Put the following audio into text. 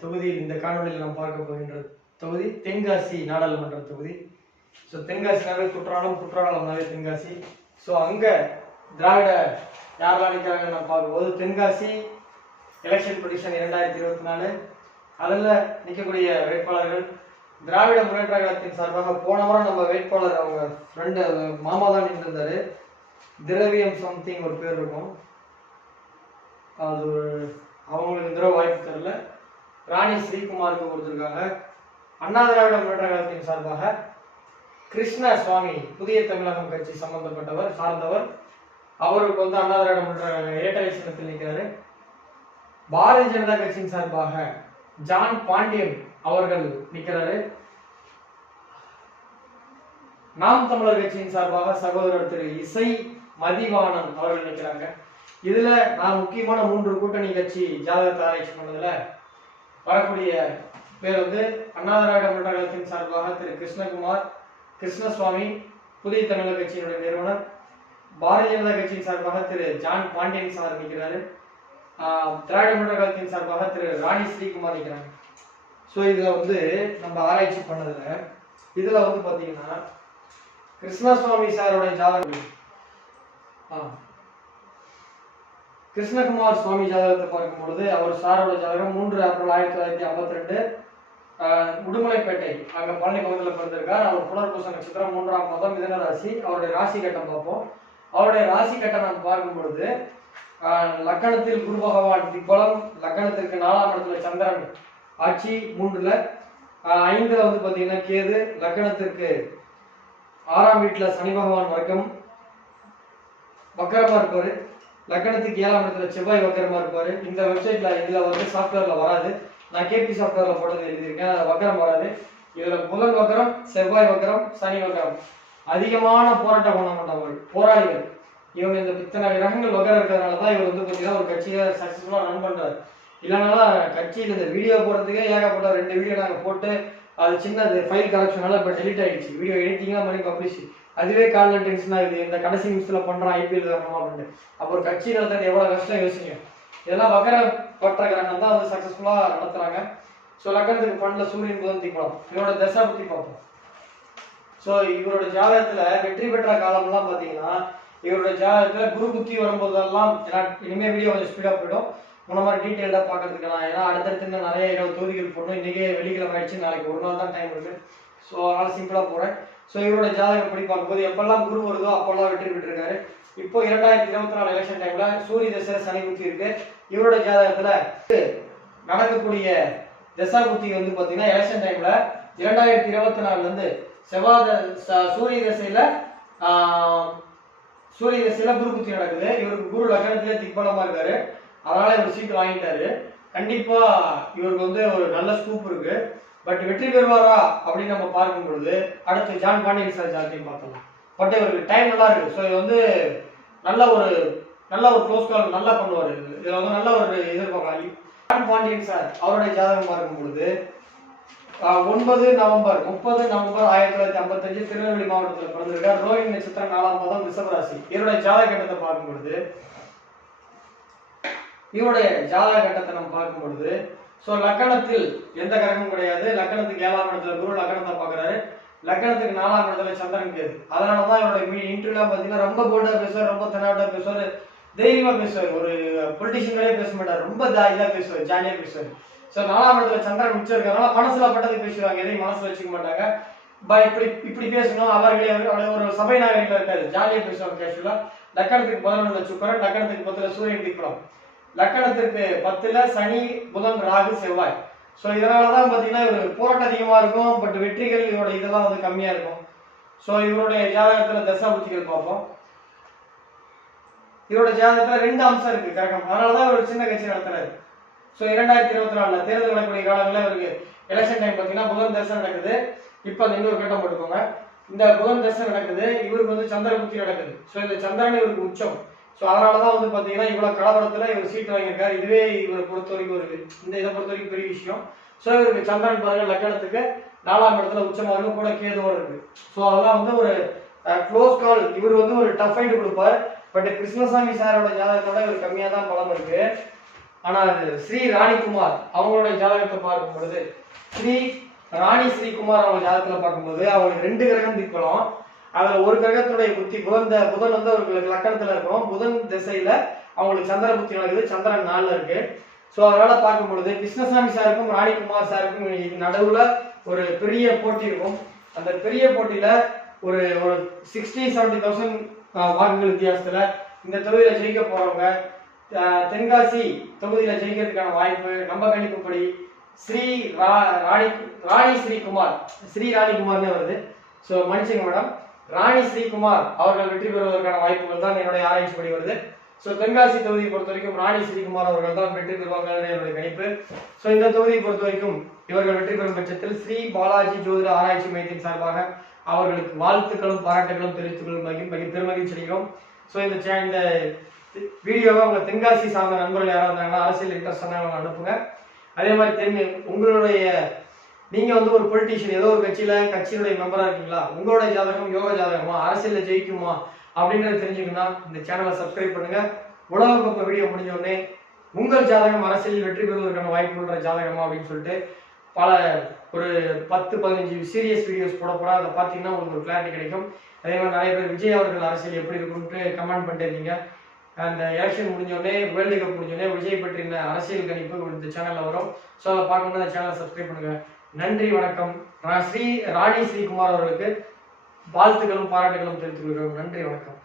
தொகுதியில் இந்த காணொலியில் நாம் பார்க்க போகின்ற தொகுதி தென்காசி நாடாளுமன்ற தொகுதி. ஸோ தென்காசினாவே குற்றாலம் குற்றாலம்னாவே தென்காசி. ஸோ அங்கே திராவிட யாரெல்லாம் நிற்கிறாங்கன்னு நம்ம பார்க்கும்போது தென்காசி எலெக்ஷன் பொடிஷன் இரண்டாயிரத்தி இருபத்தி நாலு. அதில் நிற்கக்கூடிய வேட்பாளர்கள் திராவிட முன்னேற்ற கழகத்தின் சார்பாக போன வாரம் நம்ம வேட்பாளர் அவங்க ஃப்ரெண்டு மாமா தான் நின்றுருந்தாரு. திரவியம் சம்திங் ஒரு பேர் இருக்கும். அது ஒரு அவங்களுக்கு இந்த வாய்ப்பு தரல. ராணி ஸ்ரீகுமாருக்கு கொடுத்துருக்காங்க. அண்ணா திராவிட முன்னேற்ற கழகத்தின் சார்பாக கிருஷ்ண சுவாமி புதிய தமிழகம் கட்சி சம்பந்தப்பட்டவர் சார்ந்தவர். அவருக்கு வந்து அண்ணா திராவிட முன்னேற்ற கழக ஏட்டை சின்னத்தில் நிற்கிறாரு. பாரதிய ஜனதா கட்சியின் சார்பாக ஜான் பாண்டியன் அவர்கள் நிற்கிறாரு. நாம் தமிழர் கட்சியின் சார்பாக சகோதரர் திரு இசை மதிவானன் அவர்கள் நிற்கிறாங்க. இதுல நான் முக்கியமான மூன்று கூட்டணி கட்சி ஜாதகத்தை ஆராய்ச்சி பண்ணதுல வரக்கூடிய பேர் வந்து அண்ணா திராவிட முன்னேற்ற கழகத்தின் சார்பாக திரு கிருஷ்ணகுமார் கிருஷ்ணசுவாமி புதிய தமிழக கட்சியினுடைய நிறுவனர் பாரதிய ஜனதா கட்சியின் சார்பாக திரு ஜான் பாண்டியன் சார் நிற்கிறாரு. திராவிட முன்னேற்ற கழகத்தின் சார்பாக திரு ராணி ஸ்ரீகுமார் நிற்கிறாங்க. ஸோ இதில் வந்து நம்ம ஆராய்ச்சி பண்ணதில் இதில் வந்து பார்த்தீங்கன்னா கிருஷ்ணசுவாமி சாரோட ஜாதகம். ஆ. கிருஷ்ணகுமார் சுவாமி ஜாதகத்தை பார்க்கும் பொழுது அவர் சாரோட ஜாதகம் மூன்று ஏப்ரல் ஆயிரத்தி தொள்ளாயிரத்தி ஐம்பத்தி ரெண்டு உடுமலைப்பேட்டை அங்க பழனி பகுதியில் பிறந்திருக்கார். அவர் புனர்பூச நட்சத்திரம் மூன்றாம் மாதம் மிதன ராசி அவருடைய ராசி கட்டம் பார்ப்போம். அவருடைய ராசி கட்டம் நாம் பார்க்கும் பொழுது லக்கணத்தில் குரு பகவான் திக்பலம் லக்கணத்திற்கு நாலாம் இடத்துல சந்திரன் ஆட்சி மூன்றுல ஐந்துல வந்து பாத்தீங்கன்னா கேது லக்கணத்திற்கு ஆறாம் வீட்டுல சனி பகவான் வர்க்கம் வக்கரமா இருப்பாரு. லக்கணத்துக்கு ஏழாம் இடத்துல செவ்வாய் வக்கரமா இருப்பாரு. இந்த வெப்சைட்ல இதுல வந்து சாஃப்ட்வேர்ல வராது. நான் கேபி சாஃப்ட்வேர்ல போட்டது எழுதியிருக்கேன். அதுல வக்கரம் வராது. இதுல புதன் வக்கரம் செவ்வாய் வக்கரம் சனி வக்கரம். அதிகமான போராட்ட குணம் கொண்டவர்கள் போராளிகள். இவங்க இந்த இத்தனை கிரகங்கள் வகரம் இருக்கிறதுனால தான் இவர் வந்து பார்த்தீங்கன்னா ஒரு கட்சியை சக்ஸஸ்ஃபுல்லாக ரன் பண்றாரு. இல்லைனாலும் கட்சியில் இந்த வீடியோ போடுறதுக்கே ஏகப்பட்ட ரெண்டு வீடியோ நாங்கள் போட்டு அது சின்னது ஃபைல் கரெக்ஷனால இப்போ டெலிட் ஆகிடுச்சு வீடியோ எடிட்டிங்காக மாதிரி பப்ளிஷ் அதுவே காலில் டென்ஷன் ஆகுது. இந்த கடைசி நிமிஷத்தில் பண்ணுறான் ஐபிஎல் காரணமா அப்படின்னு அப்புறம் கட்சி நடத்துறது எவ்வளோ கஷ்டம் யோசிங்க. இதெல்லாம் வகர பற்ற தான் வந்து சக்ஸஸ்ஃபுல்லாக நடத்துகிறாங்க ஸோ லக்கணத்துக்கு பண்ணல சூரியன் புதன் திப்படம் இவரோட தசை பற்றி பார்ப்போம். ஸோ இவரோட ஜாதகத்தில் வெற்றி பெற்ற காலம்லாம் பார்த்தீங்கன்னா இவரோட ஜாதகத்தில் குரு புத்தி வரும்போதெல்லாம் ஏன்னா வீடியோ கொஞ்சம் ஸ்பீடாக போயிடும். முன்ன மாதிரி டீட்டெயில்டாக பார்க்கறதுக்கலாம் ஏன்னா அடுத்தடுத்து இன்னும் நிறைய இருபது தொகுதிகள் போடணும். இன்றைக்கே வெள்ளிக்கிழமை ஆயிடுச்சு. நாளைக்கு ஒரு நாள் தான் டைம் இருக்கு. ஸோ அதனால் சிம்பிளாக போகிறேன் ஸோ இவரோட ஜாதகம் படி பார்க்கும்போது எப்பெல்லாம் குரு வருதோ அப்பெல்லாம் வெற்றி பெற்றிருக்காரு. இப்போ இரண்டாயிரத்தி இருபத்தி நாலு எலெக்ஷன் டைம்ல சூரிய தசை சனி புத்தி இருக்கு. இவரோட ஜாதகத்துல நடக்கக்கூடிய தசா புத்தி வந்து பாத்தீங்கன்னா எலெக்ஷன் டைம்ல இரண்டாயிரத்தி இருபத்தி நாலுல இருந்து செவ்வாய் ச- சூரிய தசையில சூரிய தசையில குரு புத்தி நடக்குது. இவருக்கு குரு லக்னத்திலே திக்பலமா இருக்காரு. அதனால இவர் சீட் வாங்கிட்டாரு. கண்டிப்பா இவருக்கு வந்து ஒரு நல்ல ஸ்கூப் இருக்கு. பட் வெற்றி பெறுவாரா அப்படின்னு நம்ம பார்க்கும் பொழுது அடுத்து ஜான் பாண்டியன் சார் ஜாத்தியம் பார்த்தோம் பட் இவருக்கு டைம் நல்லா இருக்கு. ஸோ இது வந்து நல்ல ஒரு நல்ல ஒரு க்ளோஸ் கால் நல்லா பண்ணுவார். இதில் வந்து நல்ல ஒரு எதிர்பார்க்கலாம் ஜான் பாண்டியன் சார் அவருடைய ஜாதகம் பார்க்கும் பொழுது ஒன்பது நவம்பர் முப்பது நவம்பர் ஆயிரத்தி தொள்ளாயிரத்தி ஐம்பத்தஞ்சு திருநெல்வேலி மாவட்டத்தில் பிறந்திருக்கார். ரோஹிணி நட்சத்திரம் நாலாம் மாதம் ரிஷபராசி இவருடைய ஜாதக கட்டத்தை பார்க்கும் பொழுது இவனுடைய ஜாதக கட்டத்தை நம்ம பார்க்கும் பொழுது ஸோ லக்கணத்தில் எந்த கிரகமும் கிடையாது. லக்கணத்துக்கு ஏழாம் இடத்துல குரு லக்கணத்தை பார்க்குறாரு. லக்கணத்துக்கு நாலாம் இடத்துல சந்திரன் கேது. அதனால தான் மீ இன்டர்வியூலாம் பார்த்தீங்கன்னா ரொம்ப போல்டாக பேசுவார் ரொம்ப தென்னாவட்டாக பேசுவார் தைரியமா பேசுவார். ஒரு பொலிட்டிஷியனே பேச மாட்டார். ரொம்ப இதா பேசுவார் ஜாலியாக பேசுவார். ஸோ நாலாம் இடத்துல சந்திரன் மிச்சம் இருக்கிறதுனால மனசுல பட்டது பேசுவாங்க எதையும் மனசுல வச்சுக்க மாட்டாங்க. பா இப்படி இப்படி பேசணும். அவர்களே அவர்களே ஒரு சபை நாகரிகம் இருக்காது ஜாலியாக பேசுவாங்க கேஷுவலா லக்கணத்துக்கு பதினொன்றுல சுக்கரன் லக்கணத்துக்கு பத்துல சூரியன் திக்கலாம் லக்கணத்திற்கு பத்துல சனி புதன் ராகு செவ்வாய். ஸோ இதனால தான் பார்த்தீங்கன்னா இவர் போராட்டம் அதிகமாக இருக்கும் பட் வெற்றிகள் இவரோட இதெல்லாம் வந்து கம்மியாக இருக்கும். ஸோ இவருடைய ஜாதகத்தில் தசா புத்திகள் பார்ப்போம். இவரோட ஜாதகத்தில் ரெண்டு அம்சம் இருக்கு கிரகம். அதனால தான் இவர் சின்ன கட்சி நடத்துறாரு. ஸோ இரண்டாயிரத்தி இருபத்தி நாலுல தேர்தல் நடக்கக்கூடிய காலங்களில் இவருக்கு எலெக்ஷன் டைம் பார்த்தீங்கன்னா புதன் தசை நடக்குது. இப்போ அந்த இன்னொரு கட்டம் போட்டுக்கோங்க. இந்த புதன் தசை நடக்குது இவருக்கு வந்து சந்திர புத்தி நடக்குது. ஸோ இந்த சந்திரன் இவருக்கு உச்சம். ஸோ அதனால தான் வந்து பார்த்தீங்கன்னா இவ்வளோ கலவரத்தில் இவர் சீட் வாங்கியிருக்காரு. இதுவே இவரை பொறுத்த வரைக்கும் ஒரு இந்த இதை பொறுத்த வரைக்கும் பெரிய விஷயம். ஸோ இவருக்கு சந்திரன் பாருங்க லக்கணத்துக்கு நாலாம் இடத்துல உச்சமாக இருக்கும் கூட கேதுவோட இருக்கு. ஸோ அதெல்லாம் வந்து ஒரு க்ளோஸ் கால் இவர் வந்து ஒரு டஃப் ஃபைட் கொடுப்பார். பட் கிருஷ்ணசாமி சாரோட ஜாதகத்தோட இவர் கம்மியாக தான் பலம் இருக்கு. ஆனா அது ஸ்ரீ ராணிகுமார் அவங்களுடைய ஜாதகத்தை பார்க்கும் பொழுது ஸ்ரீ ராணி ஸ்ரீகுமார் அவங்க ஜாதகத்துல பார்க்கும்போது அவங்களுக்கு ரெண்டு கிரகம் திக்கலாம் அதுல ஒரு கிரகத்துடைய புத்தி புதன் புதன் வந்து அவர்களுக்கு லக்கணத்துல இருக்கும். புதன் திசையில அவங்களுக்கு சந்திர புத்தி நடக்குது. சந்திரன் நாள்ல இருக்கு. ஸோ அதனால பார்க்கும் பொழுது கிருஷ்ணசாமி சாருக்கும் ராணிகுமார் சாருக்கும் நடுவுல ஒரு பெரிய போட்டி இருக்கும். அந்த பெரிய போட்டியில ஒரு ஒரு சிக்ஸ்டி செவன்டி தௌசண்ட் வாக்குகள் வித்தியாசத்துல இந்த தொகுதியில ஜெயிக்க போறவங்க தென்காசி தொகுதியில ஜெயிக்கிறதுக்கான வாய்ப்பு நம்ம கணிப்புப்படி ஸ்ரீ ரா- ராணி ராணி ஸ்ரீகுமார் ஸ்ரீ ராணிகுமார்னு வருது. ஸோ மன்னிச்சுங்க மேடம் ராணி ஸ்ரீகுமார் அவர்கள் வெற்றி பெறுவதற்கான வாய்ப்புகள் தான் என்னுடைய ஆராய்ச்சிப்படி வருது. ஸோ தென்காசி தொகுதியை பொறுத்த வரைக்கும் ராணி ஸ்ரீகுமார் அவர்கள் தான் வெற்றி பெறுவாங்க என்னுடைய கணிப்பு. ஸோ இந்த தொகுதியை பொறுத்த வரைக்கும் இவர்கள் வெற்றி பெறும் பட்சத்தில் ஸ்ரீ பாலாஜி ஜோதிட ஆராய்ச்சி மையத்தின் சார்பாக அவர்களுக்கு வாழ்த்துக்களும் பாராட்டுகளும் தெரிவித்துக் கொள்ளும் மகி பெருமகிழ்ச்சி அடைகிறோம். ஸோ இந்த சே- இந்த வீடியோவை உங்க தென்காசி சார்ந்த நண்பர்கள் யாராவது இருந்தாங்கன்னா அரசியல் இன்ட்ரெஸ்ட் அனுப்புங்க. அதே மாதிரி தென் உங்களுடைய நீங்க வந்து ஒரு பொலிட்டீஷியன் ஏதோ ஒரு கட்சியில கட்சியினுடைய மெம்பரா இருக்கீங்களா? உங்களோட ஜாதகம் யோக ஜாதகமா அரசியலில் ஜெயிக்குமா? அப்படின்றத தெரிஞ்சுக்கணும்னா இந்த சேனலை சப்ஸ்கிரைப் பண்ணுங்க. உலக கோப்பை வீடியோ முடிஞ்ச உடனே உங்கள் ஜாதகம் அரசியலில் வெற்றி பெறுவதற்கான வாய்ப்பு ஜாதகமா அப்படின்னு சொல்லிட்டு பல ஒரு பத்து பதினஞ்சு சீரியஸ் வீடியோஸ் போட போறோம் அதை பார்த்தீங்கன்னா உங்களுக்கு ஒரு கிளாரிட்டி கிடைக்கும். அதே மாதிரி நிறைய பேர் விஜய் அவர்கள் அரசியல் எப்படி இருக்கும்ட்டு கமெண்ட் பண்ணிட்டு இருந்தீங்க. அந்த எலெக்ஷன் முடிஞ்சோடனே வேர்ல்டு கப் முடிஞ்சோடனே விஜய் பற்றின அரசியல் கணிப்பு இந்த சேனலில் வரும். ஸோ அதை பார்க்கணும்னா அந்த சேனலை சப்ஸ்கிரைப் பண்ணுங்கள் நன்றி வணக்கம். நான் ஸ்ரீ ராணி ஸ்ரீகுமார் அவர்களுக்கு வாழ்த்துக்களும் பாராட்டுகளும் தெரிவித்துக் கொள்கிறோம். நன்றி வணக்கம்.